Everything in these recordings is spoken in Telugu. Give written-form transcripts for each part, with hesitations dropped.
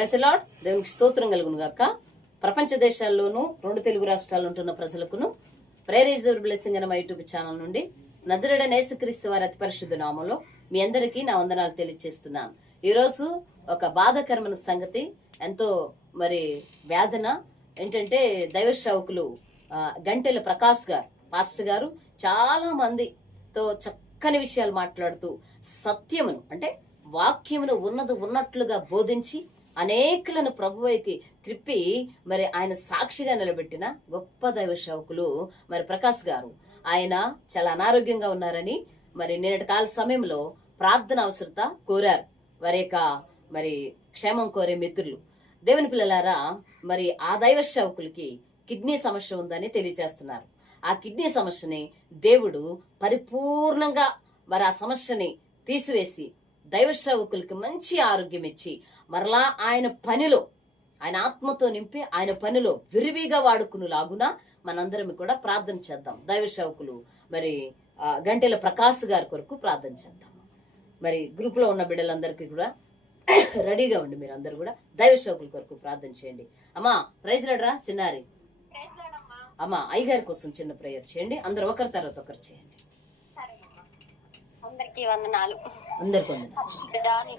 Praise the lord. దేవునికి స్తోత్రం కలుగును గాక. ప్రపంచ దేశాల్లోనూ 2 తెలుగు రాష్ట్రాల్లో ఉంటున్న ప్రజలకును ప్రేరేజర్ బ్లెస్సింగ్ అనే మా యూట్యూబ్ ఛానల్ నుండి నజరేయుడైన యేసుక్రీస్తు వారి అతి పరిశుద్ధ నామములో మీ అందరికీ నా వందనాలు తెలియజేస్తున్నాను. ఈరోజు ఒక బాధాకరమైన సంగతి, ఎంతో వేదన ఏంటంటే దైవ సేవకులు గంటెల ప్రకాష్ గారు పాస్టర్ గారు చాలా మందితో చక్కని విషయాలు మాట్లాడుతూ సత్యమును అంటే వాక్యమును ఉన్నట్లుగా బోధించి అనేకులను ప్రభువైకి త్రిప్పి ఆయన సాక్షిగా నిలబెట్టిన గొప్ప దైవ సేవకులు ప్రకాష్ గారు. ఆయన చాలా అనారోగ్యంగా ఉన్నారని నిన్నటి కాల సమయంలో ప్రార్థన అవసరత కోరారు. వారి యొక్క క్షేమం కోరే మిత్రులు, దేవుని పిల్లలారా, ఆ దైవ సేవకులకి కిడ్నీ సమస్య ఉందని తెలియజేస్తున్నారు. ఆ కిడ్నీ సమస్యని దేవుడు పరిపూర్ణంగా ఆ సమస్యని తీసివేసి దైవ సేవకులకి మంచి ఆరోగ్యం ఇచ్చి మరలా ఆయన పనిలో, ఆయన ఆత్మతో నింపి ఆయన పనిలో విరివిగా వాడుకునేలాగున మనందరం కూడా ప్రార్థన చేద్దాం. దైవ సేవకులు గంటెల ప్రకాష్ గారి కొరకు ప్రార్థన చేద్దాం. గ్రూప్ లో ఉన్న బిడ్డలందరికీ కూడా రెడీగా ఉండి మీరు అందరు కూడా దైవ సేవకుల కొరకు ప్రార్థన చేయండి. అమ్మా ప్రైజ్ లాడ్రా చిన్నారి. అమ్మా అయ్యగారి కోసం చిన్న ప్రేయర్ చేయండి. అందరు ఒకరి తర్వాత ఒకరు చేయండి. అందరికీ వందనాలు. అందరికీ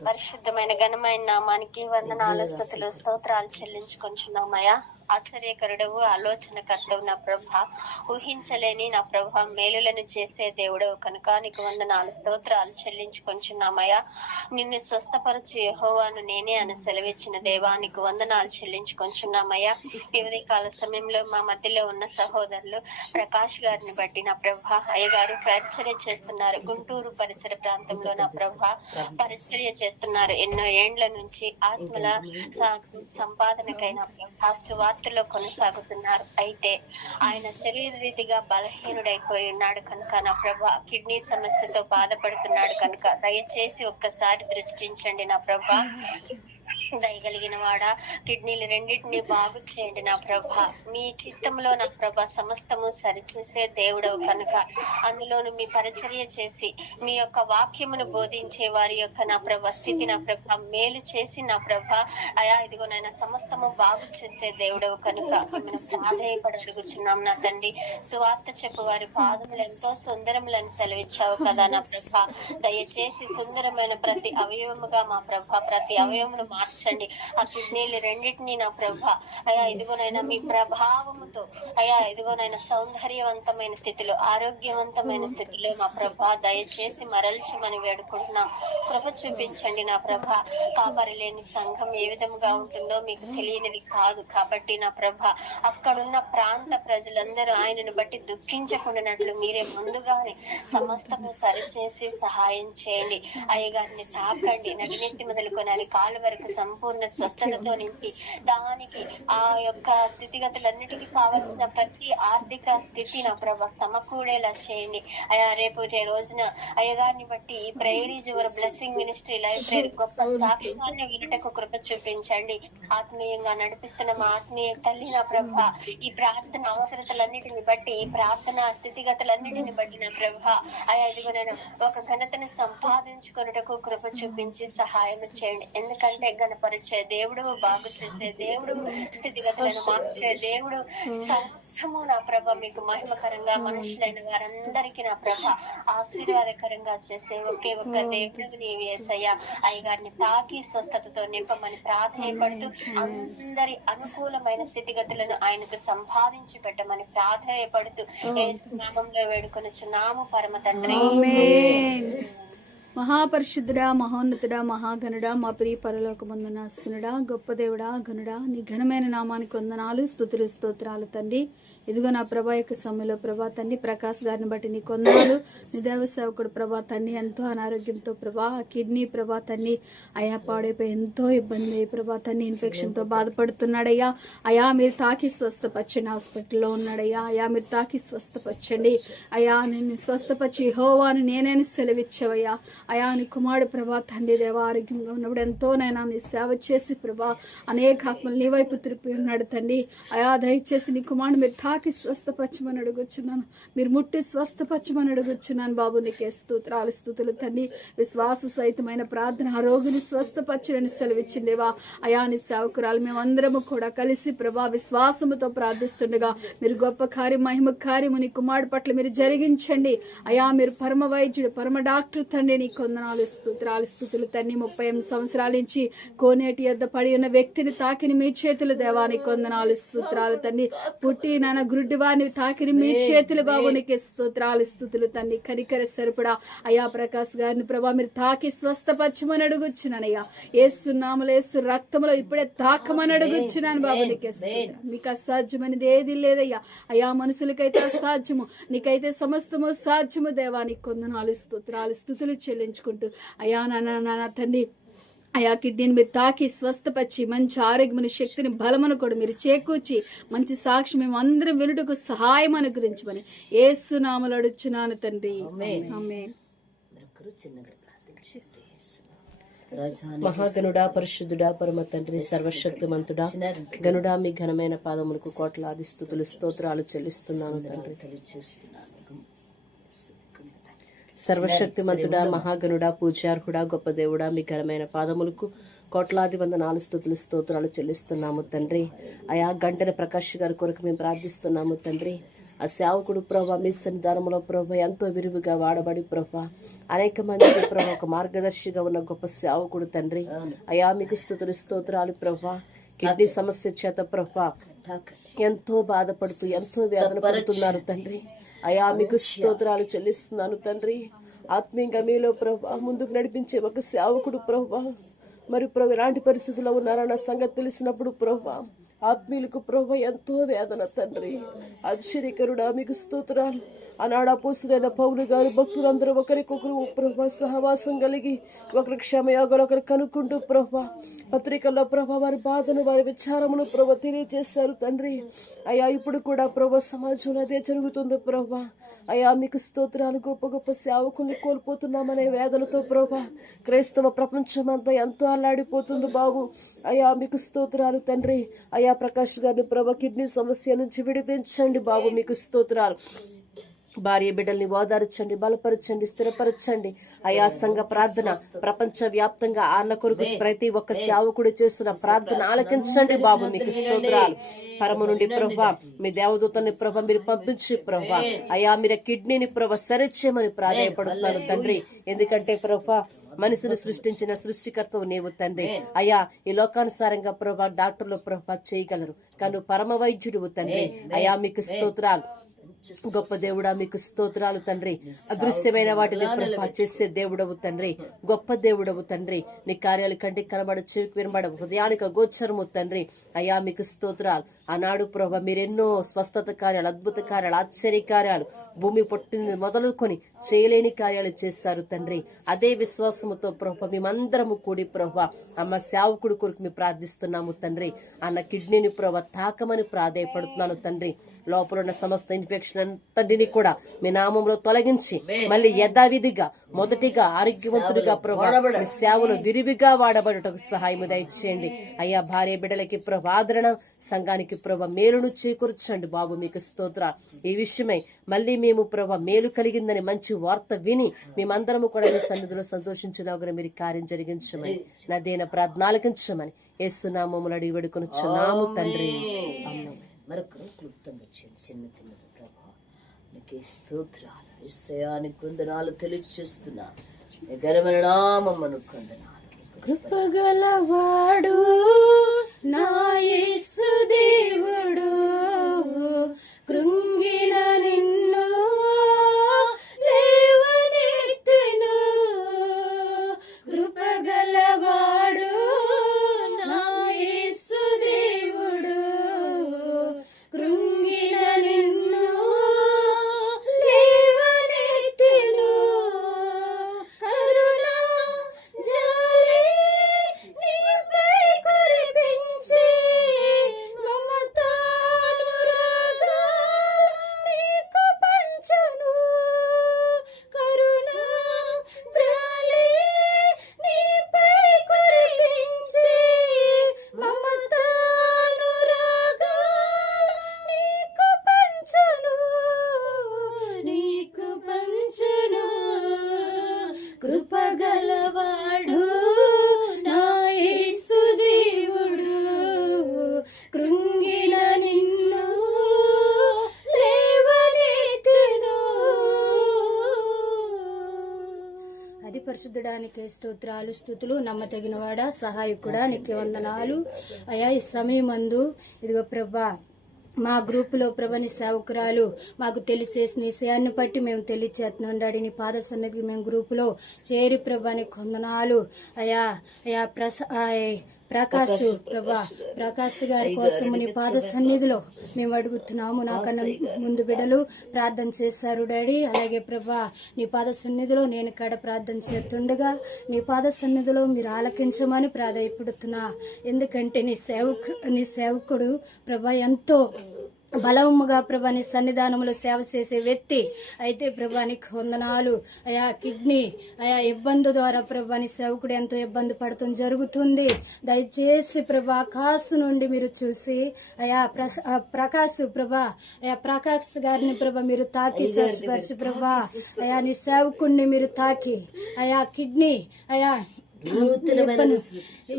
పరిశుద్ధమైన ఘనమైన నామానికి వందనాలు, స్తుతులు, స్తోత్రాలు చెల్లించుకొంచున్నామయ్యా. ఆశ్చర్యకరుడవు, ఆలోచనకర్తవు నా ప్రభ, ఊహించలేని నా ప్రభ, మేలులను చేసే దేవుడవు కనుక నీకు వందనాలు, స్తోత్రాలు చెల్లించుకొంచున్నామయ్యా. నిన్ను స్వస్థపరచు యెహోవాను నేనే అని సెలవిచ్చిన దేవానికి వందనాలు చెల్లించుకొంచున్నామయ్యా. ఈ కాల సమయంలో మా మధ్యలో ఉన్న సహోదరులు ప్రకాష్ గారిని బట్టి నా ప్రభ, అయ్యగారు పరిచర్య చేస్తున్నారు. గుంటూరు పరిసర ప్రాంతంలో నా ప్రభ పరిచర్య చేస్తున్నారు. ఎన్నో ఏండ్ల నుంచి ఆత్మల సంపాదనకైనా సువార్తలో కొనసాగుతున్నారు. అయితే ఆయన శరీర రీతిగా బలహీనుడైపోయి ఉన్నాడు కనుక నా ప్రభ, కిడ్నీ సమస్యతో బాధపడుతున్నాడు కనుక దయచేసి ఒక్కసారి దృష్టించండి నా ప్రభ. దయగలిగిన వాడా, కిడ్నీలు రెండింటినీ బాగు చేయండి నా ప్రభ. మీ చిత్తంలో నా ప్రభ సమస్తము సరిచేసే దేవుడవు కనుక అందులోను మీ పరిచర్య చేసి మీ యొక్క వాక్యమును బోధించే వారి యొక్క నా ప్రభ స్థితి నా ప్రభ మేలు చేసి నా ప్రభ అయా ఇదిగోనైనా సమస్తము బాగు చేసే దేవుడవు కనుక మేము ప్రాధేయపడి అడుగుచున్నాం నా తండ్రి. సువార్త చెప్పు వారి పాదములు ఎంతో సుందరములను సెలవిచ్చావు కదా నా ప్రభ. దయచేసి సుందరమైన ప్రతి అవయవముగా మా ప్రభ ప్రతి అవయవమును మార్చండి. ఆ కిడ్నీలు రెండింటినీ నా ప్రభ అయా ఇదిగోనైనా మీ ప్రభావముతో అయా ఇదిగోనైనా సౌందర్యవంతమైన స్థితిలో, ఆరోగ్యవంతమైన స్థితిలో మా ప్రభ దయచేసి మరల్చమని వేడుకుంటున్నాం. ప్రభ చూపించండి నా ప్రభ. కాపరి లేని సంఘం ఏ విధంగా ఉంటుందో మీకు తెలియనిది కాదు కాబట్టి నా ప్రభ అక్కడున్న ప్రాంత ప్రజలందరూ ఆయనను బట్టి దుఃఖించకుండానట్లు మీరే ముందుగానే సమస్తము సరిచేసి సహాయం చేయండి. అయ్యగారిని తాకండి, నడినెత్తి మొదలుకొని కాలు వరకు సంపూర్ణ స్వస్థతతో నింపి దానికి ఆ యొక్క స్థితిగతులన్నిటికీ కావలసిన ప్రతి ఆర్థిక స్థితి నా ప్రభ సమకూడేలా చేయండి. అయ్యా రేపు రోజున అయ్యగారిని బట్టి ఈ prayer is your blessing ministry life prayer గొప్ప సాక్ష్యాన్ని వినుటకు కృప చూపించండి. ఆత్మీయంగా నడిపిస్తున్న మా ఆత్మీయ తల్లి నా ప్రభ ఈ ప్రార్థన అవసరతలన్నిటిని బట్టి, ఈ ప్రార్థన స్థితిగతులన్నిటిని బట్టి నా ప్రభ అయ్యా ఇదిగోనైనా ఒక ఘనతను సంపాదించుకున్నటకు కృప చూపించి సహాయం చేయండి. ఎందుకంటే గణపరిచే దేవుడు, బాగు చేసే దేవుడు, స్థితిగతులను మార్చే దేవుడు, సమస్తము నా ప్రభ మీకు మహిమకరంగా మనుషులైన వారందరికీ నా ప్రభ ఆశీర్వాదకరంగా చేసే ఒకే ఒక్క దేవుడు నీవు యేసయ్యా. అయ్యగారిని తాకి స్వస్థతతో నింపమని ప్రాధేయపడుతూ అందరి అనుకూలమైన స్థితిగతులను ఆయనకు సంపాదించి పెట్టమని ప్రాధేయపడుతూ యేసు నామములో వేడుకొనుచున్నాము పరమ తండ్రి. మహాపరిశుద్ధుడా, మహోన్నతుడా, మహాఘనుడా, మా ప్రియ పరలోకమందునాస్తునుడా, గొప్ప దేవుడా, ఘనుడా, నీ ఘనమైన నామానికి వందనాలు, స్తుతులు, స్తోత్రాలు తండ్రి. ఇదిగో నా ప్రభా యొక్క సమయంలో ప్రభా తండ్రి ప్రకాష్ గారిని బట్టి నీ కొందనాలు. నీ దేవ సేవకుడు ప్రభా తండ్రి ఎంతో అనారోగ్యంతో ప్రభా కిడ్నీ ప్రభా తండ్రి అయా పాడైపోయి ఎంతో ఇబ్బంది ప్రభా తండ్రి ఇన్ఫెక్షన్తో బాధపడుతున్నాడయ్యా. అయా మీరు తాకి స్వస్థపరచండి, హాస్పిటల్లో ఉన్నాడయ్యా. అయా మీరు తాకి స్వస్థపరచండి అయా. నేను స్వస్థపరిచి యెహోవాను నేనేని సెలవిచ్చావయ్యా. అయా నీ కుమారుడు ప్రభా తండ్రి దేవ ఆరోగ్యంగా ఉన్నప్పుడు ఎంతో నైనా నీ సేవ చేసి ప్రభా అనేక ఆత్మలు నీ వైపు తిరిపి ఉన్నాడు తండ్రి. అయా దయచేసి నీ కుమారుడు మీరు తాకి స్వస్థపరచమని అడుగుచున్నాను, మీరు ముట్టి స్వస్థపరచమని అడుగుచున్నాను బాబు. నీకే స్తోత్రాలు స్తుతులు తండ్రి. విశ్వాస సహితమైన ప్రార్థన ఆ రోగిని స్వస్థపరచని సెలవిచ్చిందేవా. అయా నీ సేవకురాలు మేమందరము కూడా కలిసి ప్రభా విశ్వాసముతో ప్రార్థిస్తుండగా మీరు గొప్ప కార్యం మహిమ కార్యము నీ కుమారుడు పట్ల మీరు జరిగించండి అయా. మీరు పరమ వైద్యుడు పరమ డాక్టర్ తండ్రి, నీ కొందనాలు స్తోత్రాలు స్తుతులు తండ్రి. 38 సంవత్సరాల నుంచి కోనేటి యొద్ద పడి ఉన్న వ్యక్తిని తాకిని మీ చేతులు దేవాని కొందనాలు స్తోత్రాలు తండ్రి. పుట్టి నాన్న గుడ్డివాని తాకిని మీ చేతులు బాబునికి స్తోత్రాలు స్తుతులు తండ్రి. కనికర సరిపడా అయా ప్రకాష్ గారిని ప్రభా మీరు తాకి స్వస్థపరచమని అడుగుచున్నానయ్యా. యేసు నామములో యేసు రక్తములో ఇప్పుడే తాకమని అడుగుచున్నాను బాబు. నీకే స్తోత్రం. మీకు అసాధ్యమనేది ఏది లేదయ్యా. అయా మనుషులకైతే అసాధ్యము, నీకైతే సమస్తము సాధ్యము దేవాని కొందనాలు స్తోత్రాలు స్తుతులు చెల్లించుకుంటూ అయా నాన్న తండ్రి అయా కిడ్నీని మీరు తాకి స్వస్థపరిచి మంచి ఆరోగ్యమైన శక్తిని బలమును కూడా మీరు చేకూర్చి మంచి సాక్షి మేము అందరం వినుటకు సహాయం అనుగ్రహించమని యేసు నామములో అడుగుచున్నాను తండ్రి. ఆమేన్. మహాగణుడా పరిశుద్ధుడా పరమ తండ్రి సర్వశక్తిమంతుడా గనుడా మీ ఘనమైన పాదములకు కోట్లాది స్తుతులు స్తోత్రాలు చెల్లిస్తున్నాను తండ్రి. సర్వశక్తిమంతుడా మహాగణుడా పూజ్యార్హుడా గొప్ప దేవుడా మీ ఘనమైన పాదములకు కోట్లాది వందనాలు స్తుతులు స్తోత్రాలు చెల్లిస్తున్నాము తండ్రి. అయా గంటన ప్రకాష్ గారి కొరకు మేము ప్రార్థిస్తున్నాము తండ్రి. ఆ సేవకుడు ప్రభా మీ సన్నిధానంలో ప్రభా ఎంతో విరివిగా వాడబడి ప్రభా అనేక మందికి ప్రభా ఒక మార్గదర్శిగా ఉన్న గొప్ప సేవకుడు తండ్రి. అయా మీకు స్తుతులు స్తోత్రాలు ప్రభా. కిడ్నీ సమస్య చేత ప్రభా ఎంతో బాధపడుతూ ఎంతో వేదన పడుతున్నారు తండ్రి. అయా మీకు స్తోత్రాలు చెల్లిస్తున్నాను తండ్రి. ఆత్మీయంగా మీలో ప్రభా ముందుకు నడిపించే ఒక సేవకుడు ప్రభా మరి ప్రభు ఎలాంటి పరిస్థితుల్లో ఉన్నారన్న సంగతి తెలిసినప్పుడు ప్రభా ఆత్మీయులకు ప్రభా ఎంతో వేదన తండ్రి. ఆశ్చర్యకరుడా మీకు స్తోత్రాలు. ఆనాడు అపోస్తలుడైన పౌలు గారు భక్తులందరూ ఒకరికొకరు ప్రభా సహవాసం కలిగి ఒకరి క్షమయోగాలు ఒకరు కనుక్కుంటూ ప్రభా పత్రికల్లో ప్రభా వారి బాధను వారి విచారమును ప్రభా తెలియజేశారు తండ్రి. అయ్యా ఇప్పుడు కూడా ప్రభా సమాజంలో అదే జరుగుతుంది ప్రభా. అయ్యా మీకు స్తోత్రాలు. గొప్ప గొప్ప సేవకుల్ని కోల్పోతున్నామనే వేదనతో ప్రభా క్రైస్తవ ప్రపంచం అంతా ఎంతో అల్లాడిపోతుంది బాబు. అయ్యా మీకు స్తోత్రాలు తండ్రి. అయ్యా ప్రకాష్ గారిని ప్రభా కిడ్నీ సమస్య నుంచి విడిపించండి బాబు. మీకు స్తోత్రాలు. భార్య బిడ్డల్ని ఓదార్చండి, బలపరచండి, స్థిరపరచండి. అయా సంఘ ప్రార్థన ప్రపంచ వ్యాప్తంగా ఆళ్ళ కొరకు ప్రతి ఒక్క సేవకుడు చేస్తున్న ప్రార్థన ఆలకించండి బాబు. మీకు స్తోత్రాలు. పరము నుండి ప్రభా మీ దేవదూతని ప్రభా మీరు పంపించి ప్రభా అయా మీరు కిడ్నీని ప్రభా సరిచేయమని ప్రాధాయపడుతున్నాను తండ్రి. ఎందుకంటే ప్రభా మనిషిని సృష్టించిన సృష్టికర్తవు నీవు తండ్రి. అయా ఈ లోకానుసారంగా ప్రభా డాక్టర్లు ప్రభా చేయగలరు, కానీ పరమ వైద్యుడు తండ్రి. అయా మీకు స్తోత్రాలు. గొప్ప దేవుడా మీకు స్తోత్రాలు తండ్రి. అదృశ్యమైన వాటిని ప్రభా చేసే దేవుడవు తండ్రి. గొప్ప దేవుడవు తండ్రి. నీ కార్యాలు కంటికి కనబడ చెవికి వినబడ హృదయానికి గోచరము తండ్రి. అయ్యా మీకు స్తోత్రాలు. ఆనాడు ప్రభా మీరెన్నో స్వస్థత కార్యాలు, అద్భుత కార్యాలు, ఆశ్చర్య కార్యాలు భూమి పుట్టిన మొదలుకొని చేయలేని కార్యాలు చేశారు తండ్రి. అదే విశ్వాసముతో ప్రభా మేమందరము కూడి ప్రభా అమ్మ సేవకుడు కొరకు మేము ప్రార్థిస్తున్నాము తండ్రి. అన్న కిడ్నీని ప్రభా తాకమని ప్రాధాయపడుతున్నాను తండ్రి. లోపల ఉన్న సమస్త ఇన్ఫెక్షన్ అంతటిని కూడా మీ నామంలో తొలగించి మళ్ళీ యథావిధిగా మొదటిగా ఆరోగ్యవంతుడిగా ప్రభా మీ సేవలు విరివిగా వాడబడటకు సహాయం దయచేయండి. అయ్యా భార్య బిడ్డలకి ప్రభా ఆదరణ, సంఘానికి ప్రభా మేలును చేకూర్చండి బాబు. మీకు స్తోత్ర. ఈ విషయమై మళ్ళీ మేము ప్రభా మేలు కలిగిందని మంచి వార్త విని మేమందరము కూడా మీ సన్నిధిలో సంతోషించినా మీరు కార్యం జరిగించమని నా దేన ప్రార్థన ఆలకించమని యేసునామములో అడిగి వేడుకొనుచున్నాము తండ్రి. మరొక క్లుప్తంగా చిన్న చిన్న ప్రభా నీకే స్తోత్రాలు. విషయానికి కొందనాలు తెలియజేస్తున్నా ఘనమైన నామమును కొందనాలు. కృపగలవాడు నా యేసు దేవుడు కృంగిన నిన్ను లేవనెత్తెను. కృపగలవాడు నా యేసు దేవుడు కృంగిన నిన్ను లేవనెత్తెను. కరుణా జాలి నీపై కురిపించి మమతానురాగాల కృపగలవాడు నా యేసు దేవుడు, కృంగిన నిన్ను లేవనెత్తును. అది పరిశుద్ధుడానికి స్తోత్రాలు స్తుతులు. నమ్మతగినవాడా, సహాయకుడా, నీకు వందనాలు అయ్యా. ఈ సమయమందు ఇదిగో ప్రభా, మా గ్రూపులో ప్రభని సేవకురాలు మాకు తెలిసేసిన విషయాన్ని బట్టి మేము తెలియచేస్తున్నాం డాడీ. నీ పాద సన్నిధికి మేము గ్రూపులో చేరి ప్రభాని కొందనాలు అయ్యా. అయ్యా ప్రకాష్ ప్రభా, ప్రకాష్ గారి కోసం నీ పాద సన్నిధిలో మేము అడుగుతున్నాము. నాకన్నా ముందు బిడ్డలు ప్రార్థన చేశారు డాడీ. అలాగే ప్రభా, నీ పాద సన్నిధిలో నేను కాడ ప్రార్థన చేస్తుండగా నీ పాద సన్నిధిలో మీరు ఆలకించమని ప్రాధాయపడుతున్నా. ఎందుకంటే నీ సేవకుడు ప్రభా ఎంతో బలముగా ప్రభా నీ సన్నిధానంలో సేవ చేసే వ్యక్తి అయితే ప్రభా నీకు వందనాలు అయా. కిడ్నీ అయా ఇబ్బంది ద్వారా ప్రభా నీ సేవకుడు ఎంతో ఇబ్బంది పడటం జరుగుతుంది. దయచేసి ప్రభా ఆకాశం నుండి మీరు చూసి అయా ప్రకాష్ ప్రభా, అయా ప్రకాష్ గారిని ప్రభా మీరు తాకి స్వస్థపరిచి ప్రభా, అయా నీ సేవకుడిని మీరు తాకి అయా కిడ్నీ అయా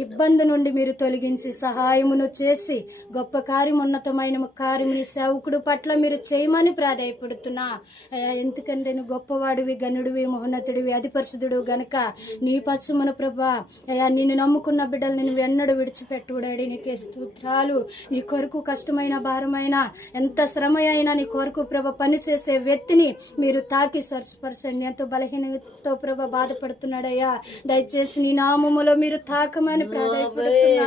ఇబ్బంది నుండి మీరు తొలగించి సహాయమును చేసి గొప్ప కార్యం, ఉన్నతమైన కార్యముని సేవకుడు పట్ల మీరు చేయమని ప్రాధాయపడుతున్నా అయ్యా. ఎందుకంటే నువ్వు గొప్పవాడివి, గనుడివి, మహోన్నతుడివి, అతి పరిశుద్ధుడు గనక నీ పచ్చమున ప్రభా అయ్యా. నిన్ను నమ్ముకున్న బిడ్డలు నేను ఎన్నడూ విడిచిపెట్టుడాడి. నీకే స్తోత్రాలు. నీ కొరకు కష్టమైన భారమైన ఎంత శ్రమ అయినా నీ కొరకు ప్రభ పని చేసే వ్యక్తిని మీరు తాకి స్పర్శపరచండి. ఎంతో బలహీనతో ప్రభ బాధపడుతున్నాడయ్యా. దయచేసి నీ నామములో మీరు తాకమని ప్రాధాయపడుతున్నా.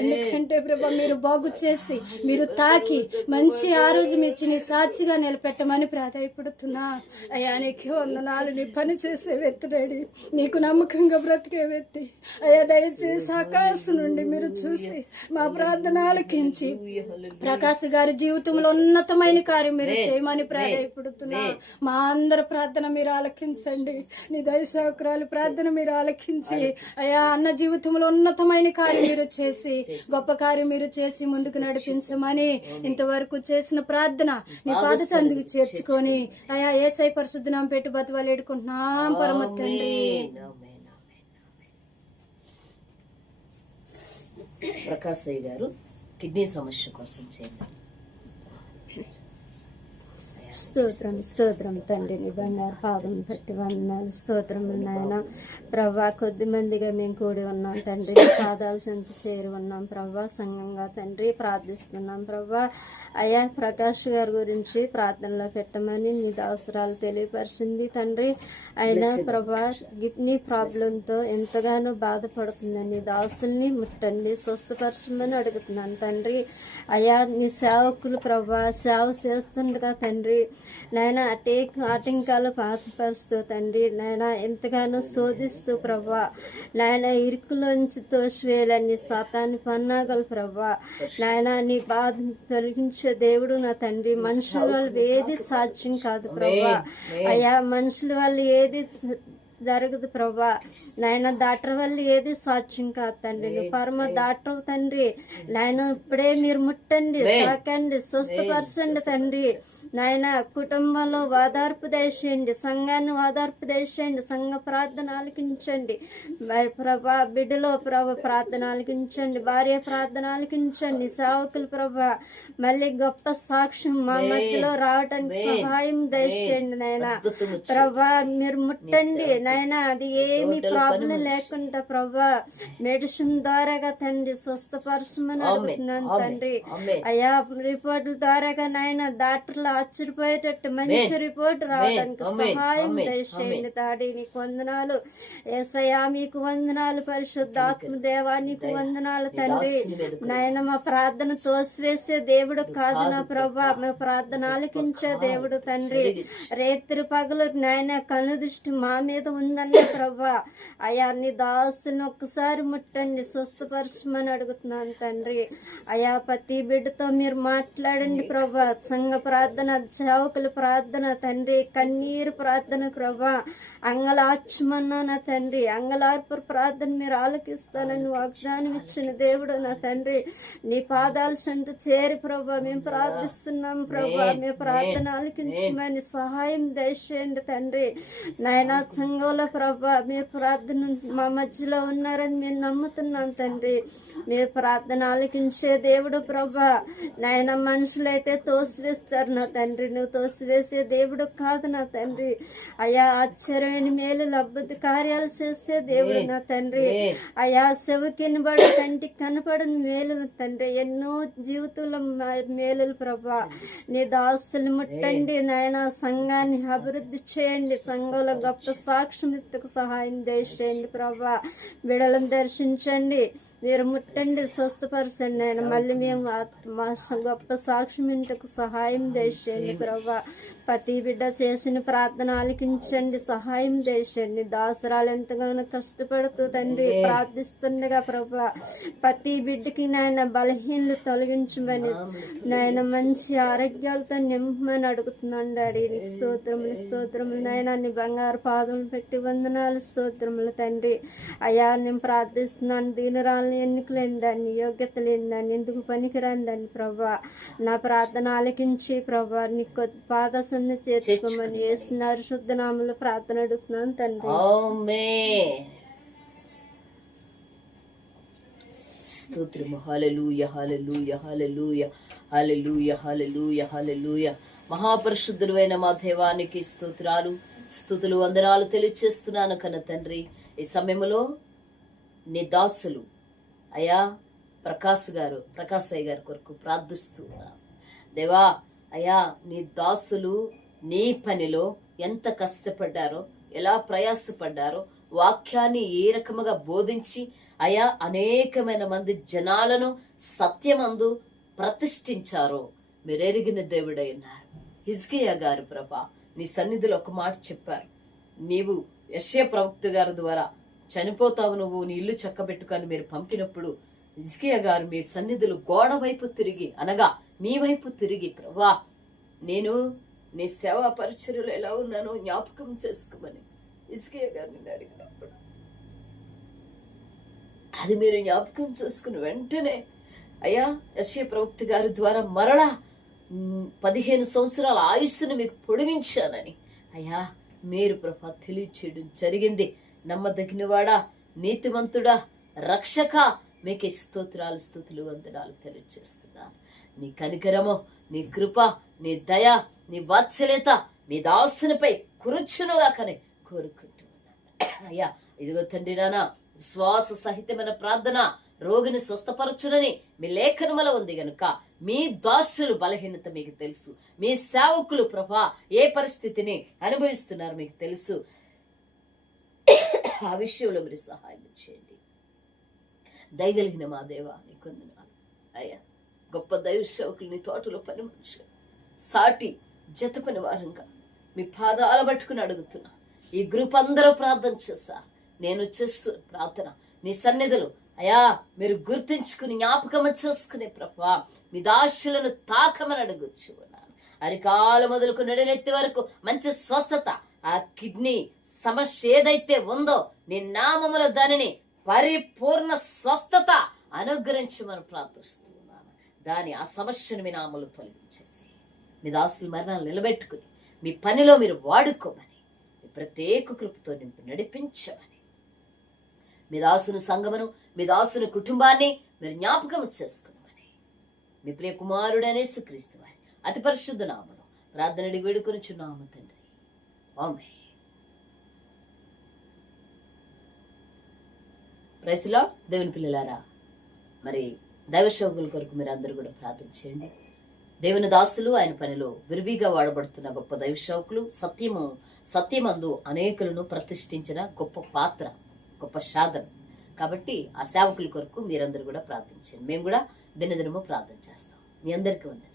ఎందుకంటే ప్రభా మీరు బాగు చేసి మీరు తాకి మంచి ఆరోగ్యం ఇచ్చి నీ సాక్షిగా నిలబెట్టమని ప్రాధాయపడుతున్నా అయ్యా. నీకు వందనాలు. నీ పని చేసే వ్యక్తి డాడీ, నీకు నమ్మకంగా బ్రతికే వ్యక్తి అయ్యా. దయచేసి ఆకాశం నుండి మీరు చూసి మా ప్రార్థన ఆలకించి ప్రకాశ్ గారి జీవితంలో ఉన్నతమైన కార్యం మీరు చేయమని ప్రాధాయపడుతున్నా. మా అందరి ప్రార్థన మీరు ఆలకించండి. నీ దైవసేవకురాలు ప్రార్థన మీరు ఆలకించి అయ్యా అన్న జీవితంలో ఉన్నతమైన కార్యం మీరు చేసి గొప్ప కార్యం మీరు చేసి ముందుకు నడిపించమని ఇంతవరకు చేసిన ప్రార్థన నీ పాద సంధికి చేర్చుకొని అయ్యా యేసయ్య పరిశుద్ధ నామమున పెట్టి బతువాలు వేడుకుంటున్నాం పరమ తండ్రి. ప్రకాశ్ గారు కిడ్నీ సమస్య కోసం చేయండి. స్తోత్రం స్తోత్రం తండ్రి. నీ బంగారు పాదం బట్టి వందనాలు. స్తోత్రం నాయన ప్రభా. కొద్ది మందిగా మేము కూడి ఉన్నాం తండ్రి. పాదాలు చెంత చేరి ఉన్నాం ప్రభా. సంఘంగా తండ్రి ప్రార్థిస్తున్నాం ప్రభా. అయ్యా ప్రకాష్ గారి గురించి ప్రార్థనలో పెట్టమని నీ అవసరాలు తెలియపరిచింది తండ్రి. అయినా ప్రభా కిడ్నీ ప్రాబ్లంతో ఎంతగానో బాధపడుతుందని నీ దాసుల్ని ముట్టండి, స్వస్థపరచమని అడుగుతున్నాను తండ్రి. అయ్యా నీ సేవకులు ప్రభా సేవ చేస్తుండగా తండ్రి నాయన ఆటంకాలు పాతపరుస్తూ తండ్రి నాయన ఎంతగానో శోధిస్తూ ప్రభా నాయన ఇరుకులోంచి తోసివేయాలని సాతాని పన్నాగలు ప్రభా నాయన నీ బాధ తొలగించే దేవుడు నా తండ్రి. మనుషుల వాళ్ళు ఏది సాధ్యం కాదు ప్రభా. అయ్యా మనుషుల వాళ్ళు ఏది జరగదు ప్రభా నాయన. డాక్టర్ వల్ల ఏది సాధ్యం కాదు తండ్రి. నువ్వు పరమ డాక్టర్ తండ్రి నాయన. ఇప్పుడే మీరు ముట్టండి, తాకండి, స్వస్థపరచండి తండ్రి నాయన. కుటుంబంలో ఓదార్పు దయచేయండి, సంఘాన్ని ఓదార్పు దయచేయండి, సంఘ ప్రార్థన ఆలకించండి ప్రభా. బిడ్డలో ప్రభా ప్రార్థన ఆలకించండి, భార్య ప్రార్థన ఆలకించండి. సేవకులు ప్రభా మళ్ళీ గొప్ప సాక్ష్యం మా మధ్యలో రావడానికి సహాయం దయచేయండి నాయన ప్రభా. మీరు ముట్టండి నాయన. అది ఏమి ప్రాబ్లం లేకుండా ప్రభా మెడిసిన్ ద్వారాగా తండ్రి స్వస్థపరచమని అడుగుతున్నాను తండ్రి. అయ్యా రిపోర్టుల ద్వారాగా నాయన డాక్టర్లు ఆశ్చర్యపోయేటట్టు మంచి రిపోర్ట్ రావడానికి సహాయం దయచేయండి తాడి. నీకు వందనాలు యేసయ్యా. మీకు వందనాలు పరిశుద్ధాత్మ దేవా. నీకు వందనాలు తండ్రి నాయన. మా ప్రార్థన తోసివేసే దేవుడు కాదు నా ప్రభా. మా ప్రార్థన ఆలకించే దేవుడు తండ్రి. రేత్రి పగలు నాయన కన్ను దృష్టి మా మీద ఉందన్న ప్రభా. అయా నీ దాసుని ఒక్కసారి ముట్టండి, స్వస్థపరచమని అడుగుతున్నాను తండ్రి. అయా ప్రతి బిడ్డతో మీరు మాట్లాడండి ప్రభా. సంఘ ప్రార్థన సేవకుల ప్రార్థన తండ్రి, కన్నీరు ప్రార్థన ప్రభా, అంగలార్చమన్నా నా తండ్రి, అంగలార్పు ప్రార్థన మీరు ఆలకిస్తానని వాగ్దానం ఇచ్చిన దేవుడు నా తండ్రి, నీ పాదాల సంత చేరి ప్రభా మేము ప్రార్థిస్తున్నాం ప్రభా, మీ ప్రార్థన ఆలకించమని సహాయం దయచేయండి తండ్రి. నాయనా సంఘంలో ప్రభా మీ ప్రార్థన మా మధ్యలో ఉన్నారని మేము నమ్ముతున్నాం తండ్రి. మీ ప్రార్థన ఆలకించే దేవుడు ప్రభా. నాయన మనుషులైతే తోసివేస్తారు నా తండ్రి, నువ్వు తోసివేసే దేవుడు కాదు నా తండ్రి. అయా ఆశ్చర్యమైన మేలు అద్భుత కార్యాలు చేసే దేవుడు నా తండ్రి. అయా చెవికి వినబడి కంటికి కనపడని మేలు తండ్రి, ఎన్నో జీవితంలో మేలులు ప్రభా. నీ దాసులు ముట్టండి నాయన, సంఘాన్ని అభివృద్ధి చేయండి, సంఘంలో గొప్ప సాక్ష్యమిత్తకు సహాయం చేయండి ప్రభా. బిడలను దర్శించండి, మీరు ముట్టండి, స్వస్థపరచండి ఆయన. మళ్ళీ మేము మా గొప్ప సాక్ష్యం ఇంతకు సహాయం చేయండి ప్రభా. ప్రతి బిడ్డ చేసిన ప్రార్థన ఆలకించండి, సహాయం చేయండి. దాసరాలు ఎంతగానో కష్టపడుతూ తండ్రి ప్రార్థిస్తుండగా ప్రభా, ప్రతి బిడ్డకి నాయన బలహీనలు తొలగించమని, నాయన మంచి ఆరోగ్యాలతో నింపమని అడుగుతున్నాను డాడీ. నీకు స్తోత్రములు స్తోత్రములు నాయన, నీ బంగారు పాదములు పెట్టి వందనాలు స్తోత్రములు తండ్రి. అయ్యా నేను ప్రార్థిస్తున్నాను, దీనిరాలని ఎన్నిక లేని దాన్ని, యోగ్యత లేని దాన్ని, ఎందుకు పనికిరాని దాన్ని ప్రభా, నా ప్రార్థన ఆలకించి ప్రభా నీ పాద సన్ని చేర్చుకోమని వేస్తున్నారు శుద్ధ నామములో ప్రార్థన అడుగుతున్నాను తండ్రి. స్తోత్రము. హల్లెలూయా హల్లెలూయా హల్లెలూయా హల్లెలూయా హల్లెలూయా హల్లెలూయా. మహాపరిశుద్ధుడైన మా దేవానికి స్తోత్రాలు, స్తుతులు, వందనాలు తెలియచేస్తున్నాను కన్న తండ్రి. ఈ సమయంలో నీ దాసులు అయ్యా ప్రకాశయ్య గారి కొరకు ప్రార్థిస్తున్నాను దేవా. అయ్యా నీ దాసులు నీ పనిలో ఎంత కష్టపడ్డారో, ఎలా ప్రయాసపడ్డారో, వాక్యాన్ని ఏ రకముగా బోధించి అయా అనేకమైన మంది జనాలను సత్యమందు ప్రతిష్ఠించారో మీరెరిగిన దేవుడై ఉన్నారు. హిజ్కియా గారు ప్రభా నీ సన్నిధిలో ఒక మాట చెప్పారు, నీవు యెషయా ప్రవక్త గారి ద్వారా చనిపోతావు, నువ్వు నీ ఇల్లు చక్కబెట్టుకొని మీరు పంపినప్పుడు హిజ్కియా గారు మీ సన్నిధులు గోడ వైపు తిరిగి, అనగా మీ వైపు తిరిగి ప్రభా నేను నీ సేవా పరిచర్యలో ఎలా ఉన్నానో జ్ఞాపకం చేసుకోమని హిజ్కియా గారు నిన్ను అడిగినప్పుడు అది మీరు జ్ఞాపకం చేసుకుని వెంటనే అయ్యా యెషయా ప్రవక్త గారి ద్వారా మరలా 15 సంవత్సరాల ఆయుస్సును మీకు పొడిగించానని అయ్యా మీరు ప్రభా తెలియచేయడం జరిగింది. నమ్మదగినవాడా, నీతిమంతుడా, రక్షక, మీకే స్తోత్రాలు స్తుతులు వందనాలు తెలియజేస్తున్నారు. నీ కనికరము, నీ కృప, నీ దయ, నీ వాత్సల్యత మీ దాసునిపై కురుచునుగాకని కోరుకుంటూ ఉన్నాను అయ్యా. ఇదిగో తండ్రి నాన్న, విశ్వాస సహితమైన ప్రార్థన రోగిని స్వస్థపరచునని మీ లేఖనములో ఉంది గనుక మీ దాసులు బలహీనత మీకు తెలుసు, మీ సేవకులు ప్రభా ఏ పరిస్థితిని అనుభవిస్తున్నారు మీకు తెలుసు. ఆ విషయంలో మీరు సహాయం చేయండి. దయగలిగిన మా దేవా నీకు వందనాలు అయ్యా. గొప్ప దైవ సేవకులు నీ తోటలో పని మనుషులు, సాటి జత పని వారంగా మీ పాదాల పట్టుకుని అడుగుతున్నా. ఈ గ్రూప్ అందరూ ప్రార్థన చేశారు, నేను చేస్తూ ప్రార్థన నీ సన్నిధులు అయా మీరు గుర్తించుకుని జ్ఞాపకం చేసుకునే ప్రభా మీ దాసులను తాకమని అడుగుచ్చు ఉన్నాను. అరికాలు మొదలుకు నడినెత్తి వరకు మంచి స్వస్థత, ఆ కిడ్నీ సమస్య ఏదైతే ఉందో నీ నామములో దానిని పరిపూర్ణ స్వస్థత అనుగ్రహించమని ప్రార్థిస్తున్నాను. ఆ సమస్యను మీ నామములో తొలగించేసి మీ దాసుల మరణాలు నిలబెట్టుకుని మీ పనిలో మీరు వాడుకోమని, మీ ప్రత్యేక కృపతో నింపి నడిపించమని, మీ దాసుని సంగమును, మీ దాసుని కుటుంబాన్ని మీరు జ్ఞాపకం చేసుకున్నామని మీ ప్రియ కుమారుడనే యేసుక్రీస్తు వారి అతి పరిశుద్ధ నామములో ప్రార్థన అడిగి వేడుకొనుచున్నాము తండ్రి. ఆమేన్. Praise the Lord. దేవుని పిల్లలారా, మరి దైవ సేవకుల కొరకు మీరు అందరూ కూడా ప్రార్థన చేయండి. దేవుని దాసులు ఆయన పనిలో విరివిగా వాడబడుతున్న గొప్ప దైవ సేవకులు, సత్యమందు అనేకులను ప్రతిష్ఠించిన గొప్ప పాత్ర, గొప్ప సాధన. కాబట్టి ఆ సేవకుల కొరకు మీరందరూ కూడా ప్రార్థించండి. మేము కూడా దినదినము ప్రార్థన చేస్తాం. మీ అందరికీ వందనాలు.